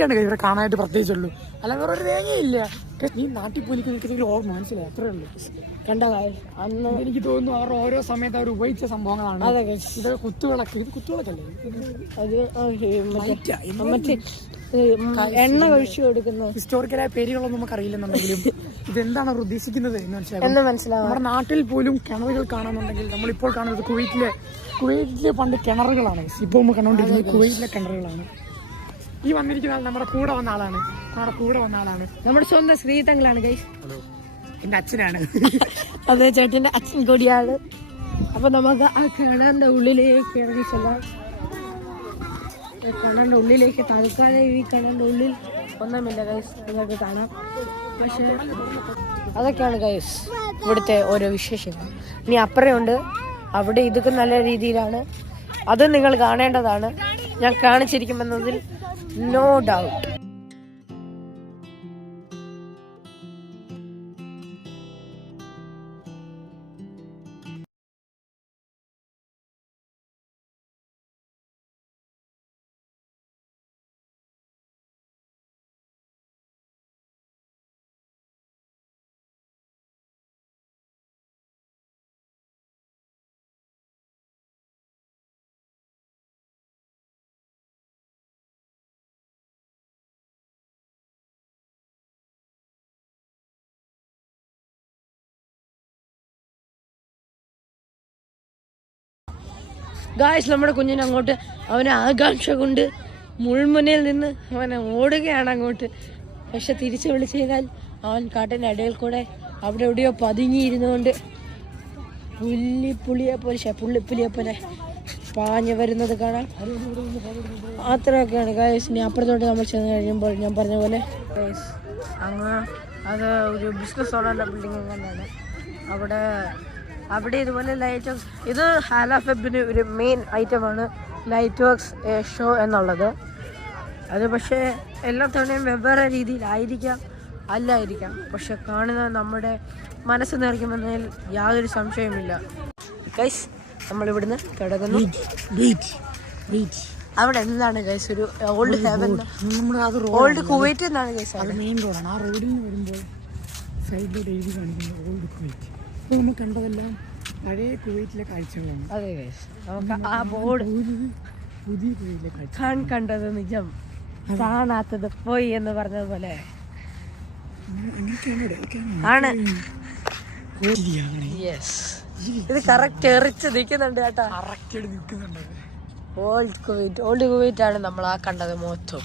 ഇതൊക്കെയാണ് ഇവിടെ കാണാനായിട്ട് പ്രത്യേകിച്ചുള്ളൂ. അല്ല വേറെ ഒരു തേങ്ങയില്ല. ഈ നാട്ടിൽ പോലിക്ക് നിൽക്കുന്നെങ്കിൽ മനസ്സിലായി അത്രേ ഉള്ളൂ. കണ്ട അന്ന് എനിക്ക് തോന്നുന്നു അവർ ഓരോ സമയത്ത് അവർ ഉപയോഗിച്ച സംഭവങ്ങളാണ്. ഇത് കുത്തുവിളക്ക്. ഇത് കുത്തുവിളക്കല്ലേ? മറ്റേ എണ്ണ ഒഴിച്ചു കൊടുക്കുന്ന ഹിസ്റ്റോറിക്കലായ പേരുകളൊന്നും നമുക്ക് അറിയില്ലെന്നുണ്ടെങ്കിലും ഇതെന്താണ് അവർ ഉദ്ദേശിക്കുന്നത് എന്ന് മനസ്സിലാവും. നമ്മുടെ നാട്ടിൽ പോലും കിണറുകൾ കാണുന്നുണ്ടെങ്കിൽ നമ്മളിപ്പോൾ കാണുന്നത് കുവൈറ്റിലെ പണ്ട് കിണറുകളാണ്. ഇപ്പോൾ നമ്മൾ കണ്ടുകൊണ്ടിരിക്കുന്നത് കുവൈറ്റിലെ കിണറുകളാണ്. ഈ വന്നിരിക്കുന്ന ആൾ നമ്മുടെ കൂടെ വന്ന ആളാണ്. നമ്മുടെ സ്വന്തം ശ്രീതങ്ങളാണ് ഗൈസ്. എന്റെ അച്ഛനാണ്. അതെ, ചേട്ടന്റെ അച്ഛൻ കൂടിയാണ്. അപ്പൊ നമുക്ക് ആ കിണറിന്റെ ഉള്ളിലേക്ക് ഇറങ്ങി ചെല്ലാം. കിണറിന്റെ ഉള്ളിലേക്ക് തൽക്കാലം ഈ കിണറിന്റെ ഉള്ളിൽ ഒന്നുമില്ല ഗൈസ്, നിങ്ങൾക്ക് കാണാം. പക്ഷെ അതൊക്കെയാണ് ഗൈസ് ഇവിടുത്തെ ഓരോ വിശേഷങ്ങൾ. ഇനി അപ്പുറമുണ്ട്, അവിടെ ഇതൊക്കെ നല്ല രീതിയിലാണ്. അത് നിങ്ങൾ കാണേണ്ടതാണ്. ഞാൻ കാണിച്ചിരിക്കുമെന്നതിൽ നോ ഡൗട്ട്. ഗായ്സ്, നമ്മുടെ കുഞ്ഞിനെ അങ്ങോട്ട് അവന് ആകാംക്ഷ കൊണ്ട് മുൾമുനയിൽ നിന്ന് അവനെ ഓടുകയാണ് അങ്ങോട്ട്. പക്ഷെ തിരിച്ചു വിളിച്ചു കഴിഞ്ഞാൽ അവൻ കാട്ടിൻ്റെ ഇടയിൽ കൂടെ അവിടെ എവിടെയോ പതുങ്ങിയിരുന്നുകൊണ്ട് പുള്ളിപ്പുലിയെ പോലെ പാഞ്ഞു വരുന്നത് കാണാം. അത്രയൊക്കെയാണ് ഗായ്സ്. ഇനി അപ്പുറത്തോട്ട് നമ്മൾ ചെന്ന് കഴിയുമ്പോൾ ഞാൻ പറഞ്ഞ പോലെ ഗായ്സ് അങ്ങ് അത് ഒരു ബിസിനസ് ഓണറിൻ്റെ ബിൽഡിംഗ് തന്നെയാണ്. അവിടെ ഇതുപോലെ ലൈറ്റ് വർക്ക്സ്, ഇത് ഹാല ഫെബിന് ഒരു മെയിൻ ഐറ്റമാണ് ലൈറ്റ് വർക്ക്സ് ഷോ എന്നുള്ളത്. അത് പക്ഷേ എല്ലാ തവണയും വെവ്വേറെ രീതിയിലായിരിക്കാം, അല്ലായിരിക്കാം. പക്ഷെ കാണുന്നത് നമ്മുടെ മനസ്സ് നിറയ്ക്കുമെന്നതിൽ യാതൊരു സംശയവുമില്ല. ഗൈസ്, നമ്മളിവിടുന്ന് തുടങ്ങുന്നു. അവിടെ എന്താണ് ഗൈസ് ഒരു ഓൾഡ് ഹെവൻ, ഓൾഡ് കുവൈറ്റ് എന്നാണ് ഗൈസ്. അത് മെയിൻ റോഡാണ്. ആ റോഡിൽ നിന്ന് വരുമ്പോൾ സൈഡിലോട്ട് എഴുതി കാണിക്കുന്നത് ഓൾഡ് കുവൈറ്റ്. ഇപ്പോൾ നമ്മൾ കണ്ടതെല്ലാം പഴയ കുവൈറ്റിലെ കാഴ്ചകളാണ്. അതെ ഗൈസ്, നമുക്ക് ആ ബോർഡ് പുതിയ കുവൈറ്റിലെ കാഴ്ച കണ്ടത് നിജം, കാണാത്തത് പോയി എന്ന് പറഞ്ഞതുപോലെ ആണ്. ഇത് കറക്റ്റ് എറിച്ച് നിൽക്കുന്നുണ്ട് കേട്ടോ. ഓൾഡ് കുവൈറ്റ് ആണ് നമ്മൾ ആ കണ്ടത് മൊത്തം.